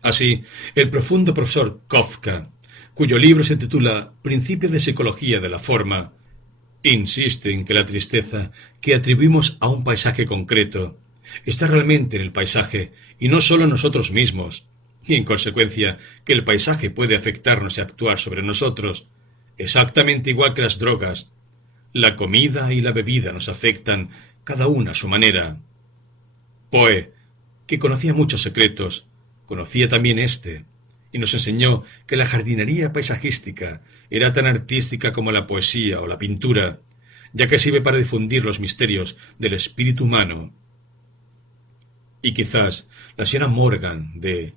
Así, el profundo profesor Kafka, cuyo libro se titula Principios de Psicología de la Forma, insiste en que la tristeza que atribuimos a un paisaje concreto está realmente en el paisaje y no solo en nosotros mismos, y en consecuencia que el paisaje puede afectarnos y actuar sobre nosotros, exactamente igual que las drogas, La comida y la bebida nos afectan, cada una a su manera. Poe, que conocía muchos secretos, conocía también este, y nos enseñó que la jardinería paisajística era tan artística como la poesía o la pintura, ya que sirve para difundir los misterios del espíritu humano. Y quizás la señora Morgan de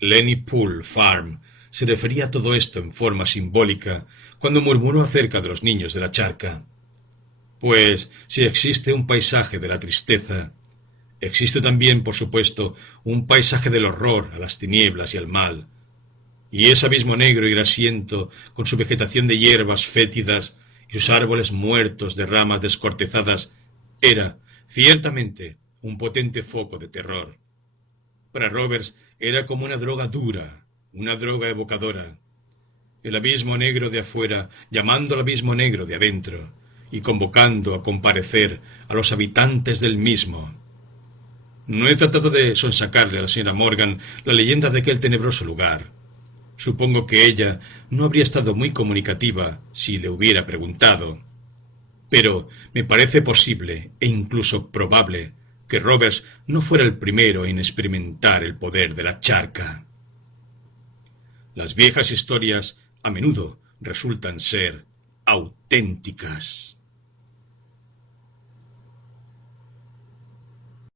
Lenny Pool Farm se refería a todo esto en forma simbólica cuando murmuró acerca de los niños de la charca. Pues si existe un paisaje de la tristeza, existe también, por supuesto, un paisaje del horror a las tinieblas y al mal. Y ese abismo negro y grasiento, con su vegetación de hierbas fétidas y sus árboles muertos de ramas descortezadas, era, ciertamente, un potente foco de terror. Para Roberts era como una droga dura, una droga evocadora. El abismo negro de afuera llamando al abismo negro de adentro y convocando a comparecer a los habitantes del mismo. No he tratado de sonsacarle a la señora Morgan la leyenda de aquel tenebroso lugar. Supongo que ella no habría estado muy comunicativa si le hubiera preguntado. Pero me parece posible e incluso probable que Roberts no fuera el primero en experimentar el poder de la charca. Las viejas historias a menudo resultan ser auténticas.